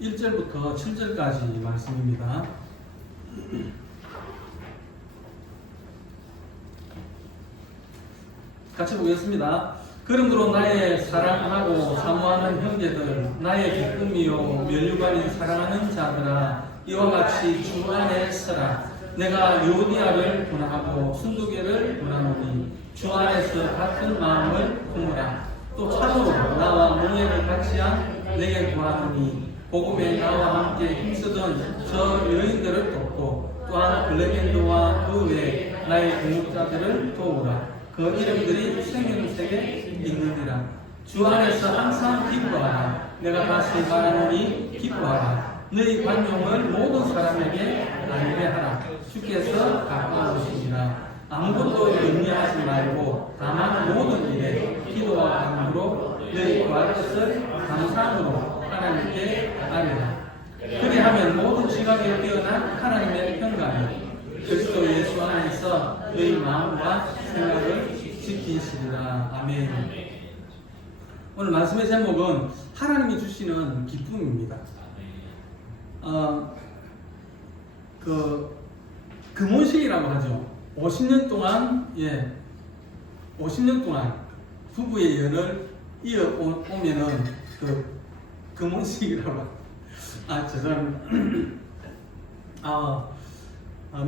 1절부터 7절까지 말씀입니다. 같이 보겠습니다. 그러므로 나의 사랑하고 사모하는 형제들, 나의 기쁨이요 면류관인 사랑하는 자들아, 이와 같이 주 안에 서라. 내가 요디아를 분하고 순두개를 분하노니 주 안에서 같은 마음을 품으라. 또 참으로 나와 몽예를 같이한 내게 구하노니 복음에 나와 함께 힘쓰던 저 여인들을 돕고 또한 블레겐드와 그 외 나의 동역자들을 도우라. 그 이름들이 생명책에 있느니라. 주 안에서 항상 기뻐하라. 내가 다시 말하노니 기뻐하라. 너희 관용을 모든 사람에게 알게 하라. 주께서 가까우시니라. 아무것도 염려하지 말고 다만 모든 일에 기도와 간구로 너희 구할 것을 감사함으로 하나님께 아뢰라. 그리하면 모든 지각에 뛰어난 하나님의 평강이 그리스도 예수 안에서 너희 마음과 생각을 지키시리라. 아멘. 오늘 말씀의 제목은 하나님이 주시는 기쁨입니다. 금혼식이라고 하죠. 50년 동안 50년 동안 부부의 연을 이어오면은 금혼식이라고. 죄송합니다.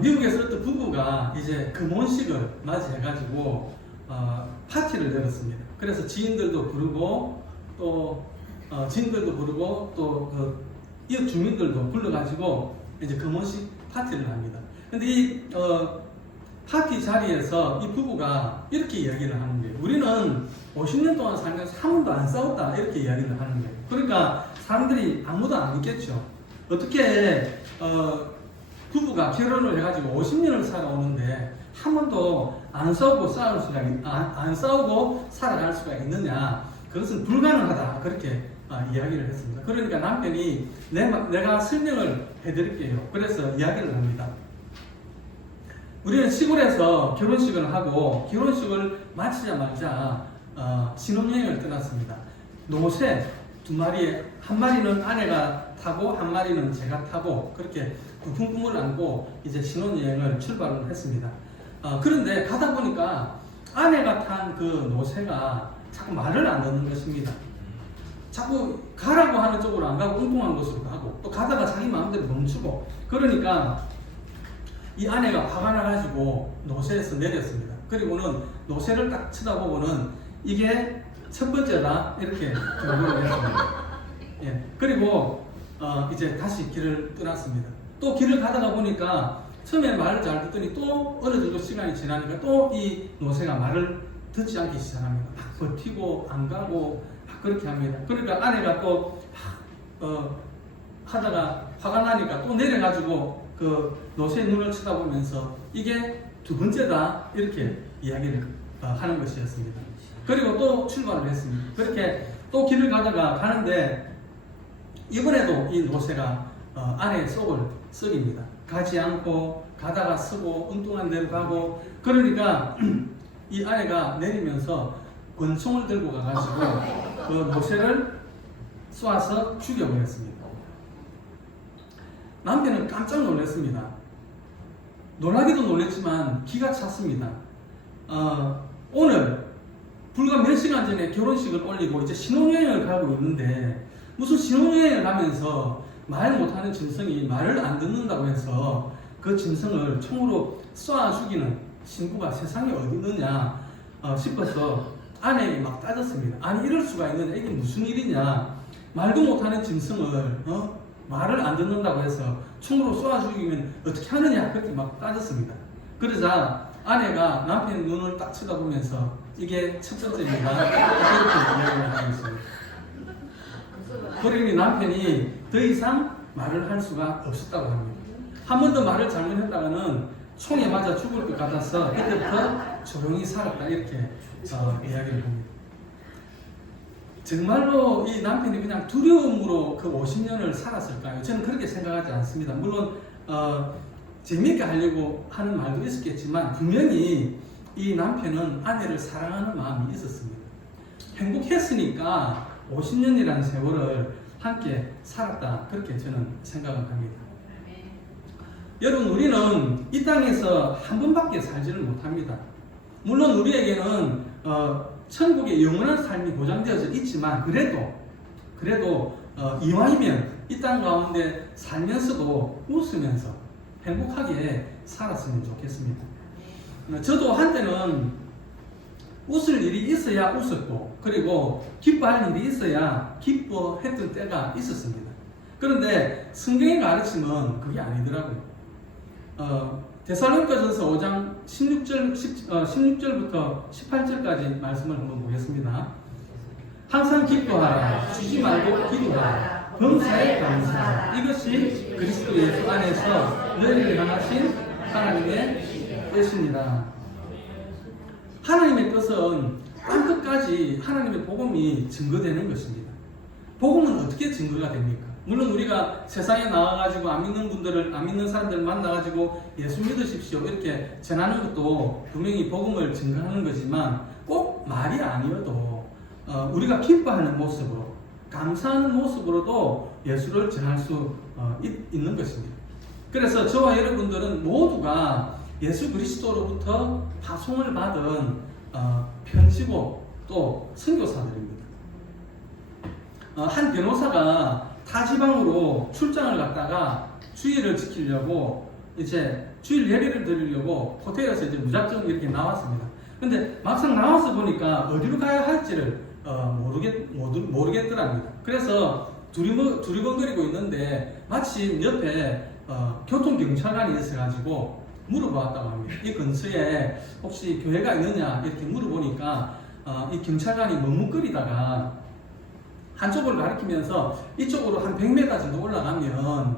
미국에서 어떤 부부가 이제 금혼식을 맞이해가지고 파티를 열었습니다. 그래서 지인들도 부르고 또 지인들도 부르고 또 이웃 주민들도 불러가지고 이제 금혼식 파티를 합니다. 근데 이 파티 자리에서 이 부부가 이렇게 이야기를 하는 거예요. 우리는 50년 동안 살면서 한 번도 안 싸웠다, 이렇게 이야기를 하는 거예요. 그러니까 사람들이 아무도 안 믿겠죠. 어떻게 부부가 결혼을 해가지고 50년을 살아오는데 한 번도 안 싸우고 안 싸우고 살아갈 수가 있느냐? 그것은 불가능하다, 그렇게 이야기를 했습니다. 그러니까 남편이 내가 설명을 해드릴게요. 그래서 이야기를 합니다. 우리는 시골에서 결혼식을 하고 결혼식을 마치자마자 신혼여행을 떠났습니다. 노새 두 마리에 한 마리는 아내가 타고 한 마리는 제가 타고 그렇게 두 품을 안고 이제 신혼여행을 출발을 했습니다. 그런데 가다 보니까 아내가 탄 그 노새가 자꾸 말을 안 듣는 것입니다. 자꾸 가라고 하는 쪽으로 안 가고 엉뚱한 곳으로 가고 또 가다가 자기 마음대로 멈추고, 그러니까 이 아내가 화가 나가지고 노새에서 내렸습니다. 그리고는 노새를 딱 쳐다보고는 이게 첫 번째다, 이렇게 결론을 했습니다. 그리고 이제 다시 길을 떠났습니다. 또 길을 가다가 보니까 처음에 말을 잘 듣더니 또 어느 정도 시간이 지나니까 또 이 노새가 말을 듣지 않기 시작합니다. 막 버티고 안 가고 막 그렇게 합니다. 그러니까 아내가 또 하다가 화가 나니까 또 내려가지고 그 노새의 눈을 쳐다보면서 이게 두 번째다, 이렇게 이야기를 하는 것이었습니다. 그리고 또 출발을 했습니다. 그렇게 또 길을 가는데 이번에도 이 노새가 아내의 속을 썩입니다. 가지 않고 가다가 서고 엉뚱한 데로 가고, 그러니까 이 아내가 내리면서 권총을 들고 가가지고 그 노새를 쏘아서 죽여버렸습니다. 남편은 깜짝 놀랐습니다. 놀라기도 놀랐지만 기가 찼습니다. 오늘 불과 몇 시간 전에 결혼식을 올리고 이제 신혼여행을 가고 있는데 무슨 신혼여행을 가면서 말 못하는 짐승이 말을 안 듣는다고 해서 그 짐승을 총으로 쏴 죽이는 신부가 세상에 어디 있느냐 싶어서 아내에게 막 따졌습니다. 아니 이럴 수가 있느냐, 이게 무슨 일이냐, 말도 못하는 짐승을 말을 안 듣는다고 해서 총으로 쏘아 죽이면 어떻게 하느냐, 그렇게 막 따졌습니다. 그러자 아내가 남편의 눈을 딱 쳐다보면서 이게 첫 번째입니다, 이렇게 이야기를 하고 있습니다. 그러니 남편이 더 이상 말을 할 수가 없었다고 합니다. 한 번 더 말을 잘못했다가는 총에 맞아 죽을 것 같아서 그때부터 조용히 살았다, 이렇게 이야기를 합니다. 정말로 이 남편이 그냥 두려움으로 그 50년을 살았을까요? 저는 그렇게 생각하지 않습니다. 물론 재미있게 하려고 하는 말도 있었겠지만 분명히 이 남편은 아내를 사랑하는 마음이 있었습니다. 행복했으니까 50년이라는 세월을 함께 살았다. 그렇게 저는 생각을 합니다. 여러분, 우리는 이 땅에서 한 번밖에 살지를 못합니다. 물론 우리에게는 천국의 영원한 삶이 보장되어져 있지만 그래도 이왕이면 이 땅 가운데 살면서도 웃으면서 행복하게 살았으면 좋겠습니다. 저도 한때는 웃을 일이 있어야 웃었고, 그리고 기뻐할 일이 있어야 기뻐했던 때가 있었습니다. 그런데 성경의 가르침은 그게 아니더라고요. 데살로니가전서 5장 16절부터 18절까지 말씀을 한번 보겠습니다. 항상 기뻐하라, 쉬지 말고 기도하라, 범사에 감사하라. 이것이 그리스도 예수 안에서 너희를 향하신 하나님의 뜻입니다. 하나님의 뜻은 땅끝까지 하나님의 복음이 증거되는 것입니다. 복음은 어떻게 증거가 됩니까? 물론 우리가 세상에 나와가지고 안 믿는 사람들 만나가지고 예수 믿으십시오 이렇게 전하는 것도 분명히 복음을 증거하는 거지만 꼭 말이 아니어도 우리가 기뻐하는 모습으로, 감사하는 모습으로도 예수를 전할 수 있는 것입니다. 그래서 저와 여러분들은 모두가 예수 그리스도로부터 파송을 받은 편지고 또 선교사들입니다. 한 변호사가 타 지방으로 출장을 갔다가 주일을 지키려고 이제 주일 예배를 드리려고 호텔에서 이제 무작정 이렇게 나왔습니다. 근데 막상 나와서 보니까 어디로 가야 할지를 모르겠더랍니다. 그래서 두리번거리고 있는데 마침 옆에 교통경찰관이 있어가지고 물어보았다고 합니다. 이 근처에 혹시 교회가 있느냐 이렇게 물어보니까 이 경찰관이 머뭇거리다가 한쪽을 가리키면서 이쪽으로 한 100m 정도 올라가면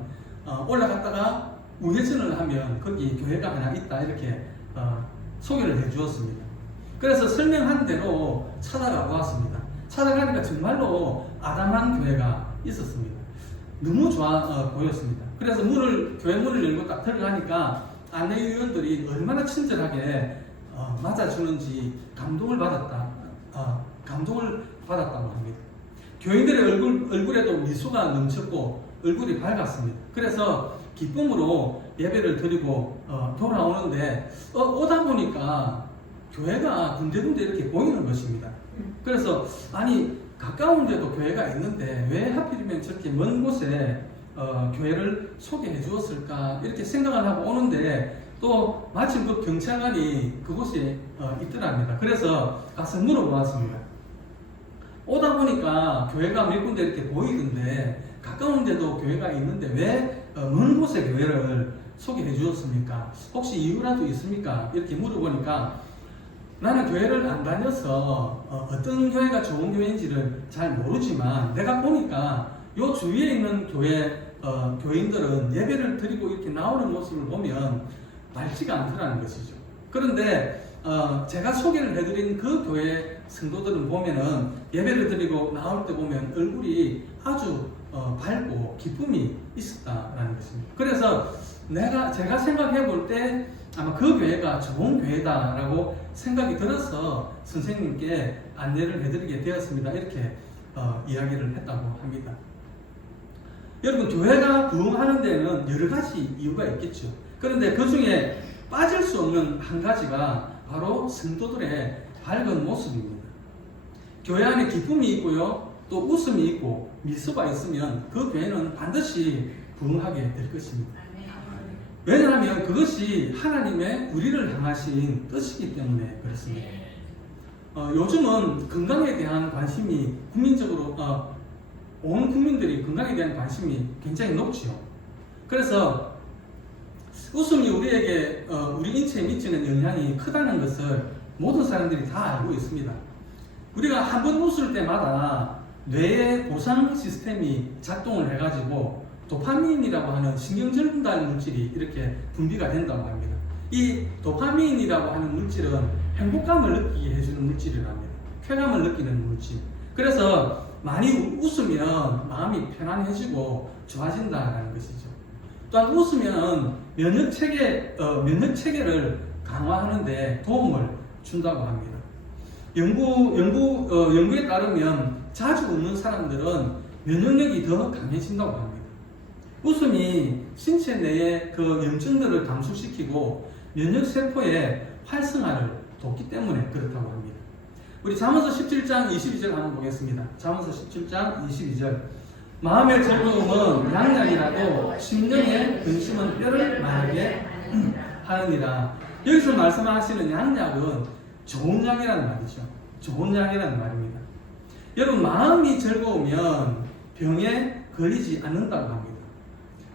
올라갔다가 우회전을 하면 거기 교회가 하나 있다 이렇게 소개를 해 주었습니다. 그래서 설명한 대로 찾아가 보았습니다. 찾아가니까 정말로 아담한 교회가 있었습니다. 너무 좋아 보였습니다. 그래서 교회 문을 열고 딱 들어가니까 안내위원들이 얼마나 친절하게 맞아주는지 감동을 받았다고 합니다. 교인들의 얼굴에도 미소가 넘쳤고 얼굴이 밝았습니다. 그래서 기쁨으로 예배를 드리고 돌아오는데 오다 보니까 교회가 군데군데 이렇게 보이는 것입니다. 그래서 아니 가까운데도 교회가 있는데 왜 하필이면 저렇게 먼 곳에 교회를 소개해 주었을까 이렇게 생각을 하고 오는데 또 마침 그 경찰관이 그곳에 있더랍니다. 그래서 가서 물어보았습니다. 오다 보니까 교회가 몇 군데 이렇게 보이던데 가까운데도 교회가 있는데 왜 먼 곳에 교회를 소개해 주셨습니까? 혹시 이유라도 있습니까? 이렇게 물어보니까 나는 교회를 안 다녀서 어떤 교회가 좋은 교회인지를 잘 모르지만 내가 보니까 요 주위에 있는 교인들은 예배를 드리고 이렇게 나오는 모습을 보면 맑지가 않더라는 것이죠. 그런데 제가 소개를 해드린 그 교회 성도들은 보면은 예배를 드리고 나올 때 보면 얼굴이 아주 밝고 기쁨이 있었다라는 것입니다. 그래서 제가 생각해 볼 때 아마 그 교회가 좋은 교회다라고 생각이 들어서 선생님께 안내를 해드리게 되었습니다. 이렇게 이야기를 했다고 합니다. 여러분, 교회가 부흥하는 데는 여러 가지 이유가 있겠죠. 그런데 그 중에 빠질 수 없는 한 가지가 바로 성도들의 밝은 모습입니다. 교회 안에 기쁨이 있고요, 또 웃음이 있고 미소가 있으면 그 교회는 반드시 부흥하게 될 것입니다. 왜냐하면 그것이 하나님의 우리를 향하신 뜻이기 때문에 그렇습니다. 요즘은 건강에 대한 관심이 국민적으로 온 국민들이 건강에 대한 관심이 굉장히 높지요. 그래서 웃음이 우리에게 우리 인체에 미치는 영향이 크다는 것을 모든 사람들이 다 알고 있습니다. 우리가 한 번 웃을 때마다 뇌의 보상 시스템이 작동을 해가지고 도파민이라고 하는 신경전달 물질이 이렇게 분비가 된다고 합니다. 이 도파민이라고 하는 물질은 행복감을 느끼게 해주는 물질이랍니다. 쾌감을 느끼는 물질. 그래서 많이 웃으면 마음이 편안해지고 좋아진다는 것이죠. 또한 웃으면 면역 체계를 강화하는 데 도움을 준다고 합니다. 연구에 따르면 자주 웃는 사람들은 면역력이 더 강해진다고 합니다. 웃음이 신체 내의 그 염증들을 감축시키고 면역세포의 활성화를 돕기 때문에 그렇다고 합니다. 우리 잠언서 17장 22절 한번 보겠습니다. 잠언서 17장 22절. 마음의 즐거움은 양약이라도 심령의 근심은 뼈를 마르게 하느니라. 여기서 말씀하시는 양약은 좋은 약이라는 말이죠. 좋은 약이라는 말입니다. 여러분, 마음이 즐거우면 병에 걸리지 않는다고 합니다.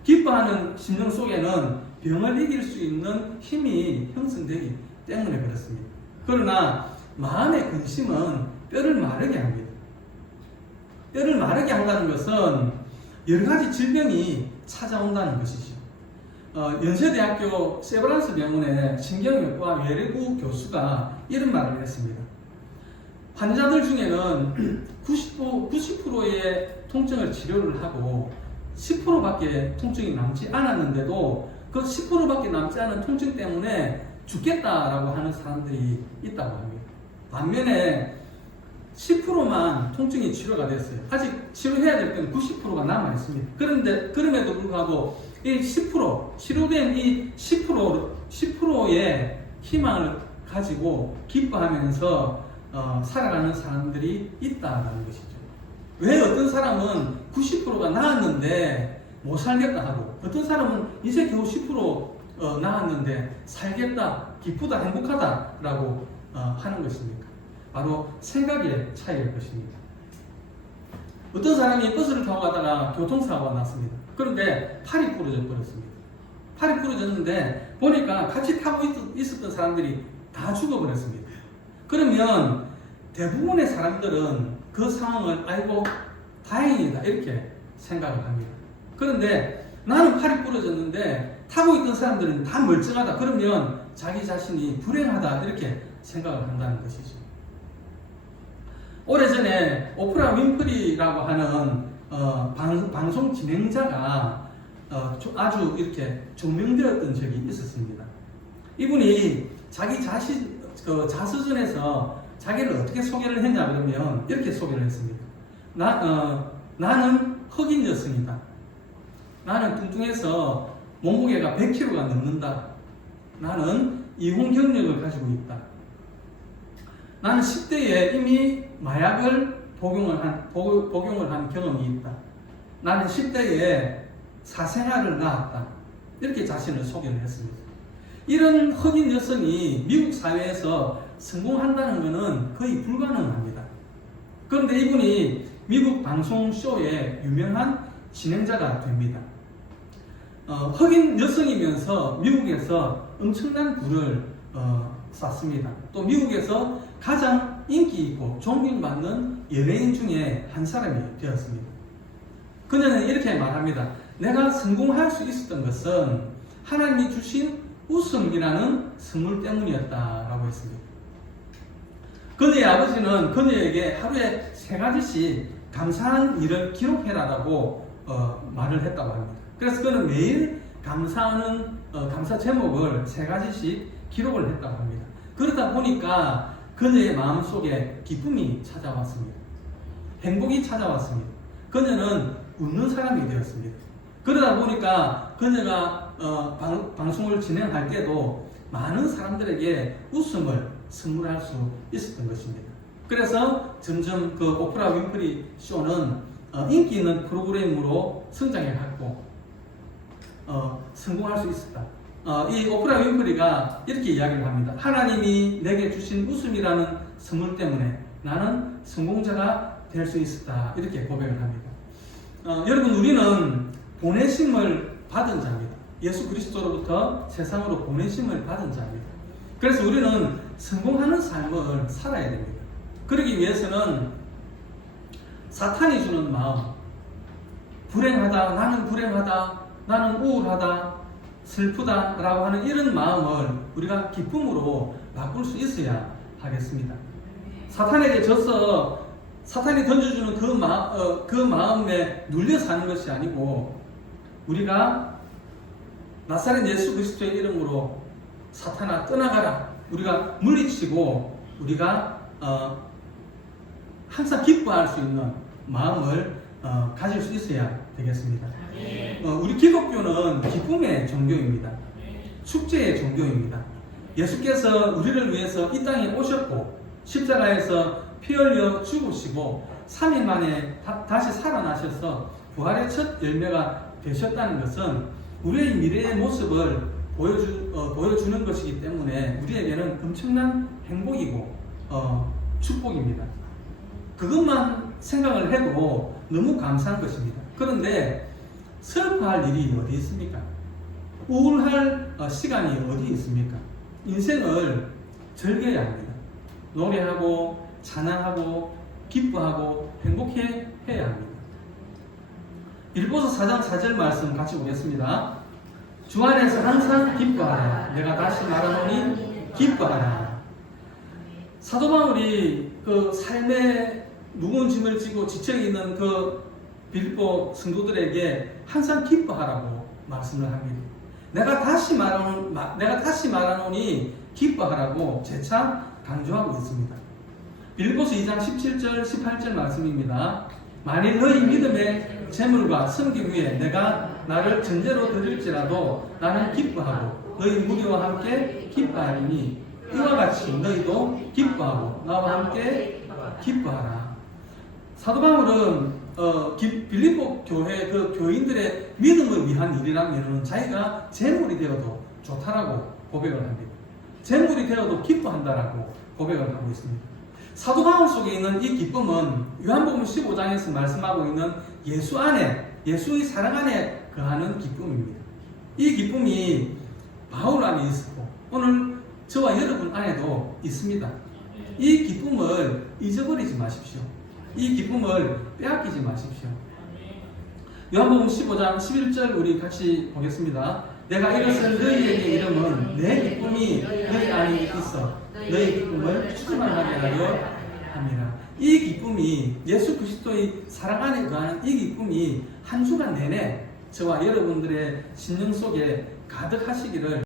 기뻐하는 심령 속에는 병을 이길 수 있는 힘이 형성되기 때문에 그렇습니다. 그러나 마음의 근심은 뼈를 마르게 합니다. 뼈를 마르게 한다는 것은 여러 가지 질병이 찾아온다는 것이죠. 연세대학교 세브란스 병원의 신경외과 외래부 교수가 이런 말을 했습니다. 환자들 중에는 90%의 통증을 치료를 하고 10%밖에 통증이 남지 않았는데도 그 10%밖에 남지 않은 통증 때문에 죽겠다라고 하는 사람들이 있다고 합니다. 반면에 10%만 통증이 치료가 됐어요. 아직 치료해야 될 건 90%가 남아 있습니다. 그럼에도 불구하고 이 10%, 치료된 이 10%의 희망을 가지고 기뻐하면서 살아가는 사람들이 있다는 것이죠. 왜 어떤 사람은 90%가 나았는데 못 살겠다 하고, 어떤 사람은 이제 겨우 10% 나았는데 살겠다, 기쁘다, 행복하다라고 하는 것입니까? 바로 생각의 차이일 것입니다. 어떤 사람이 버스를 타고 가다가 교통사고가 났습니다. 그런데 팔이 부러져 버렸습니다. 팔이 부러졌는데 보니까 같이 타고 있었던 사람들이 다 죽어버렸습니다. 그러면 대부분의 사람들은 그 상황을 아이고 다행이다 이렇게 생각을 합니다. 그런데 나는 팔이 부러졌는데 타고 있던 사람들은 다 멀쩡하다. 그러면 자기 자신이 불행하다 이렇게 생각을 한다는 것이죠. 오래전에 오프라 윈프리라고 하는 방송 진행자가 아주 이렇게 조명되었던 적이 있었습니다. 이분이 자기 자서전에서 자기를 어떻게 소개를 했냐 그러면 이렇게 소개를 했습니다. 나는 흑인 여성이다. 나는 뚱뚱해서 몸무게가 100kg가 넘는다. 나는 이혼 경력을 가지고 있다. 나는 10대에 이미 마약을 복용을 한 경험이 있다. 나는 10대에 사생활을 낳았다. 이렇게 자신을 소개를 했습니다. 이런 흑인 여성이 미국 사회에서 성공한다는 것은 거의 불가능합니다. 그런데 이분이 미국 방송쇼의 유명한 진행자가 됩니다. 흑인 여성이면서 미국에서 엄청난 부를 쌓습니다. 또 미국에서 가장 인기 있고 존경받는 연예인 중에 한 사람이 되었습니다. 그녀는 이렇게 말합니다. 내가 성공할 수 있었던 것은 하나님이 주신 웃음이라는 선물 때문이었다라고 했습니다. 그녀의 아버지는 그녀에게 하루에 3가지씩 감사한 일을 기록해라라고 말을 했다고 합니다. 그래서 그는 매일 감사 제목을 3가지씩 기록을 했다고 합니다. 그러다 보니까 그녀의 마음속에 기쁨이 찾아왔습니다. 행복이 찾아왔습니다. 그녀는 웃는 사람이 되었습니다. 그러다 보니까 그녀가 방송을 진행할 때도 많은 사람들에게 웃음을 선물할 수 있었던 것입니다. 그래서 점점 그 오프라 윈프리 쇼는 인기 있는 프로그램으로 성장해갔고 성공할 수 있었다. 이 오프라 윈프리가 이렇게 이야기를 합니다. 하나님이 내게 주신 웃음이라는 선물 때문에 나는 성공자가 될 수 있었다. 이렇게 고백을 합니다. 여러분, 우리는 보내심을 받은 자입니다. 예수 그리스도로부터 세상으로 보내심을 받은 자입니다. 그래서 우리는 성공하는 삶을 살아야 됩니다. 그러기 위해서는 사탄이 주는 마음, 불행하다, 나는 우울하다, 슬프다 라고 하는 이런 마음을 우리가 기쁨으로 바꿀 수 있어야 하겠습니다. 사탄에게 져서 사탄이 던져주는 그 마음에 눌려 사는 것이 아니고, 우리가 나사렛 예수 그리스도의 이름으로 사탄아 떠나가라, 우리가 물리치고 우리가 항상 기뻐할 수 있는 마음을 가질 수 있어야 되겠습니다. 우리 기독교는 기쁨의 종교입니다. 축제의 종교입니다. 예수께서 우리를 위해서 이 땅에 오셨고 십자가에서 피 흘려 죽으시고 3일 만에 다시 살아나셔서 부활의 첫 열매가 되셨다는 것은 우리의 미래의 모습을 보여주는 것이기 때문에 우리에게는 엄청난 행복이고 축복입니다. 그것만 생각을 해도 너무 감사한 것입니다. 그런데 슬퍼할 일이 어디 있습니까? 우울할 시간이 어디 있습니까? 인생을 즐겨야 합니다. 노래하고 찬양하고 기뻐하고 행복해 해야 합니다. 빌립보서 4장 4절 말씀 같이 보겠습니다. 주 안에서 항상 기뻐하라. 내가 다시 말하노니 기뻐하라. 사도 바울이 그 삶에 무거운 짐을 지고 지쳐있는 그 빌립보 성도들에게 항상 기뻐하라고 말씀을 합니다. 내가 다시 말하노니 기뻐하라고 재차 강조하고 있습니다. 빌립보서 2장 17절 18절 말씀입니다. 만일 너희 믿음의 재물과 섬김 위에 내가 나를 전제로 드릴지라도 나는 기뻐하고 너희 무리와 함께 기뻐하리니 이와 같이 너희도 기뻐하고 나와 함께 기뻐하라. 사도 바울은 빌립보 교회 그 교인들의 믿음을 위한 일이라면 자기가 재물이 되어도 좋다라고 고백을 합니다. 재물이 되어도 기뻐한다라고 고백을 하고 있습니다. 사도 바울 속에 있는 이 기쁨은 요한복음 15장에서 말씀하고 있는 예수 안에, 예수의 사랑 안에 거하는 기쁨입니다. 이 기쁨이 바울 안에 있었고 오늘 저와 여러분 안에도 있습니다. 이 기쁨을 잊어버리지 마십시오. 이 기쁨을 빼앗기지 마십시오. 요한복음 15장 11절 우리 같이 보겠습니다. 내가 이것을 너희에게 이름은 내 기쁨이 너희 안에 있어 너희 기쁨을 충만하게 하려 함이라. 이 기쁨이 예수 그리스도의 사랑 안에 거하는 이 기쁨이 한 주간 내내 저와 여러분들의 심령 속에 가득하시기를